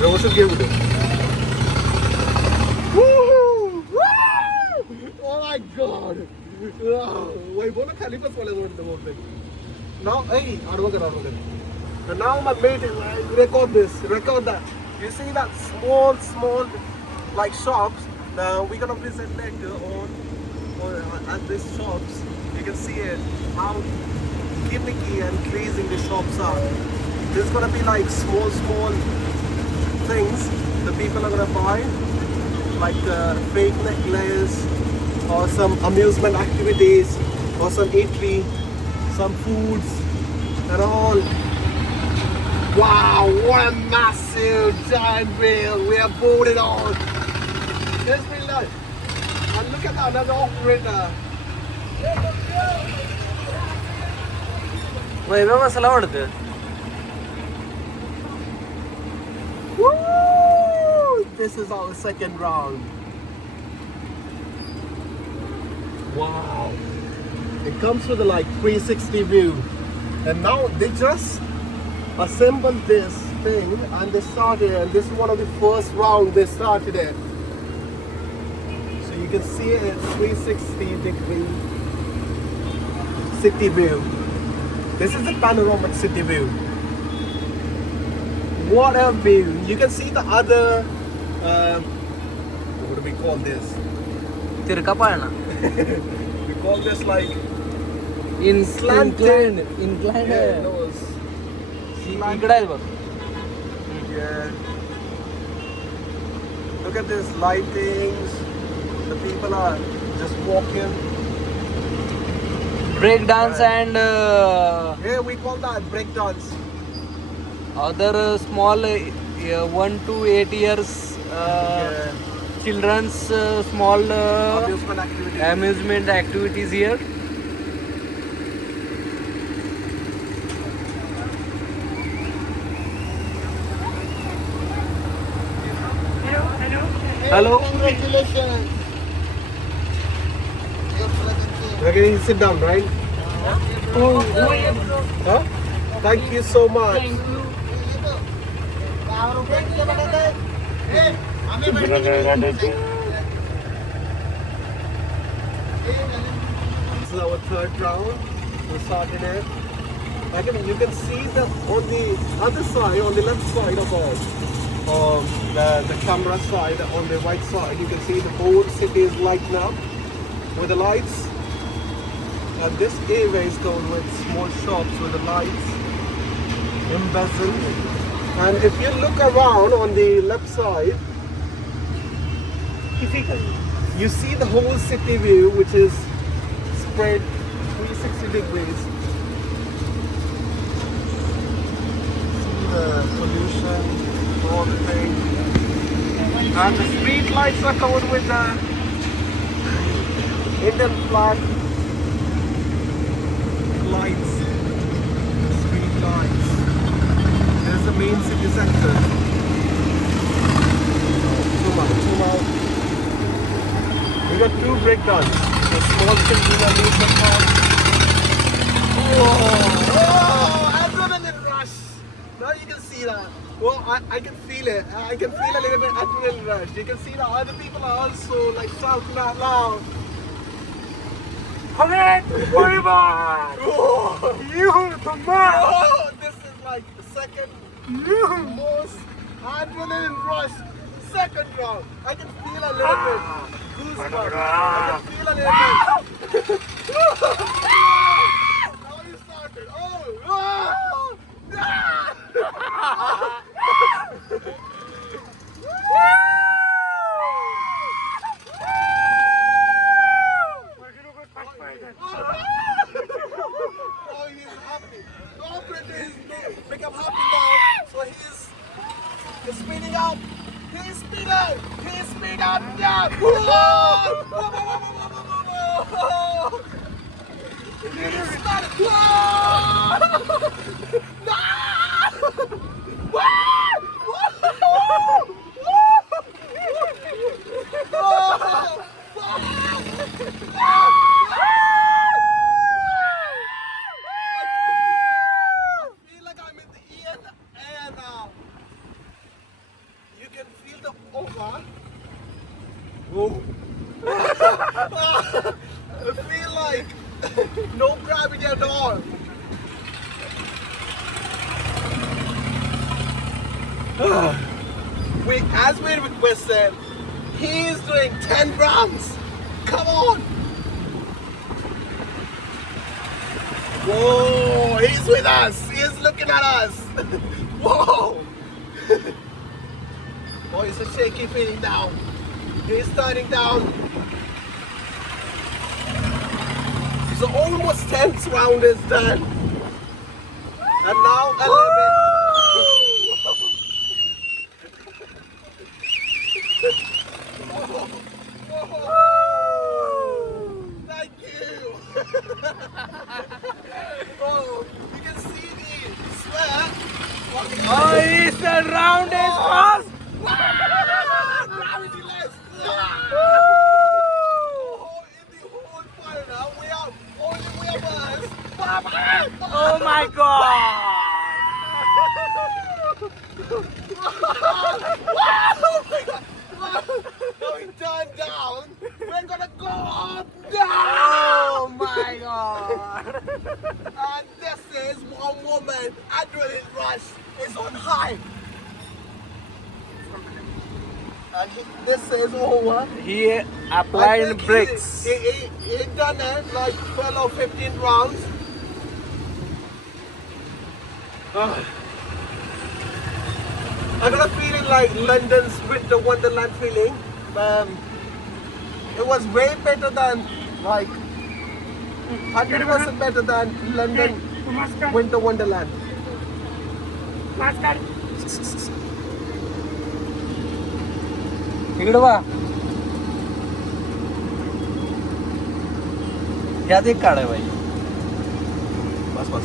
Roses give it. Woo! Oh my god! Why bola khali pas wale road the whole thing. Now, hey, advocate. So now my mate is record this, record that. You see that small like shops. Now we're gonna visit later on at these shops. You can see it how gimmicky and pleasing the shops are. There's gonna be like small things the people are gonna buy, like fake necklace or some amusement activities or some eatery, some foods and all. Wow, what a massive giant whale we have boarded on. Let's be nice. And look at that, another operator. Wait, where was allowed there? Woo! This is our second round. Wow. It comes with a like 360 view. And now they just assembled this thing and they started, and this is one of the first round they started it. So you can see it 360-degree city view. This is the panoramic city view. What a view! You can see the other. What do we call this? We call this like slanted. Inclined. Yeah, no, Incredible. Yeah. Look at this lightings. The people are just walking. Breakdance and Yeah, we call that breakdance. other small 1 to 8 years Yeah. children's small Amusement activities. amusement activities here. Hello. Congratulations. Okay, sit down, right? Huh? Thank you so much. This is our third round. We started it. You can see that on the other side, on the left side of all, the camera side, on the right side, you can see the whole city is lighting up with the lights. And this area is covered with small shops with the lights embezzled. And if you look around on the left side, you see the whole city view, which is spread 360 degrees. See the pollution, all the thing. And the street lights are covered with the Indian flag lights, street lights. There's the main city center. Zoom out. We got two breakdance. The small children are doing some fun. Whoa! Adrenaline rush. Now you can see that. Well, I can feel it. I can feel a little bit adrenaline rush. You can see that other people are also like shouting out loud. Come in, Bolivar! You the man! Oh, this is like the second most adrenaline rush. Second round. I can feel a little bit goosebumps. I can feel a little bit. Now you started. Oh! Oh, he's happy. The operator is become happy now. So he's speeding up. He's speeding up. He's speeding up. Yeah. He's started. the over. Whoa. I feel like no gravity at all. As we requested, he is doing 10 rounds. Come on. Whoa, he's with us. He's looking at us. Whoa. Oh, it's a shaky feeling now. He's turning down. So almost 10th round is done. And now 11. Thank you. Oh, you can see the sweat. Oh, it's the round is fast. Gravity-less. In the whole fire now, we are only we are us. Oh my god. Oh my god. Now we turn down. We're gonna go up down. Oh my god. And this is one woman. Adrenaline rush is on high. And this is over. He I applied think brakes. He done it like 12 or 15 rounds. I got a feeling like London's Winter Wonderland feeling. It was way better than like 100% better than London Winter Wonderland. इकडे बा ह्यात एक काढ आहे by bus बस